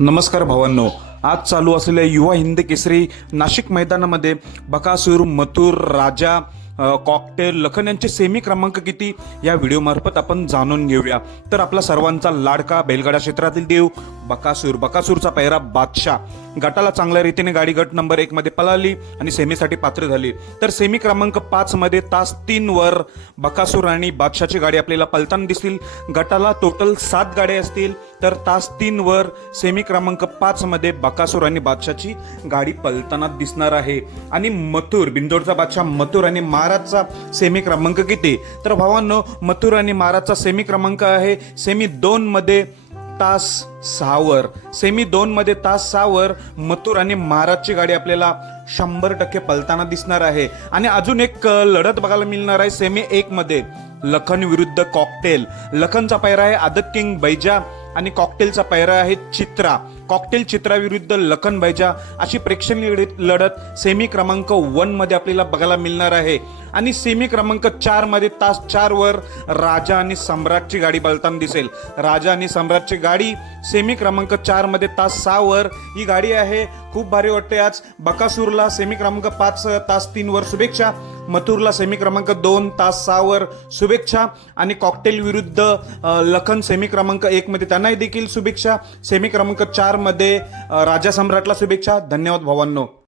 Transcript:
नमस्कार भावांनो. आज चालू असलेल्या युवा हिंद केसरी नाशिक मैदानामध्ये बकासूर मथुर राजा कॉकटेल लखन यांचे सेमी क्रमांक किती या व्हिडिओमार्फत आपण जाणून घेऊया. तर आपला सर्वांचा लाडका बैलगाडा क्षेत्रातील देव बकासूर. बकासूरचा पैरा बादशाह. गटाला चांगल्या रीतीने गाडी गट नंबर एकमध्ये पळाली आणि सेमीसाठी पात्र झाली. तर सेमी क्रमांक पाचमध्ये तास तीनवर बकासूर आणि बादशाहची गाडी आपल्याला पलताना दिसतील. गटाला टोटल सात गाड्या असतील. तर तास तीन वर सेमी क्रमांक पाच मध्ये बकासूर आणि बादशाची गाडी पलताना दिसणार आहे. आणि मथुर बिंदोडचा बादशाह मथुर आणि महाराजचा सेमी क्रमांक किती? तर भावांनो मथुर आणि महाराजचा सेमी क्रमांक आहे सेमी दोन मध्ये तास सहावर सेमी दोन मध्ये तास सहावर मथुर आणि महाराजची गाडी आपल्याला शंभर टक्के पलताना दिसणार आहे. आणि अजून एक लढत बघायला मिळणार आहे सेमी एक मध्ये. लखन विरुद्ध कॉकटेल लखनचा पैरा आहे आदत किंग बैजा. आणि कॉकटेलचा पैरा आहे चित्रा. कॉकटेल चित्राविरुद्ध लखन बैजा अशी प्रेक्षणीय लढत- लढत सेमी क्रमांक वनमध्ये आपल्याला बघायला मिळणार आहे. आणि सेमी क्रमांक चारमध्ये तास चार वर राजा आणि सम्राटची गाडी बलताना दिसेल. राजा आणि सम्राटची गाडी सेमी क्रमांक चारमध्ये तास सहा वर ही गाडी आहे. खूप भारी वाटते आज. बकासूरला सेमी क्रमांक पाच तास तीन वर शुभेच्छा. मथुरला सेमी क्रमांक दोन तास सावर शुभेच्छा. आणि कॉकटेल विरुद्ध लखन सेमी क्रमांक एकमध्ये त्यांनाही देखील शुभेच्छा. सेमी क्रमांक चारमध्ये राजा सम्राटला शुभेच्छा. धन्यवाद भावांनो.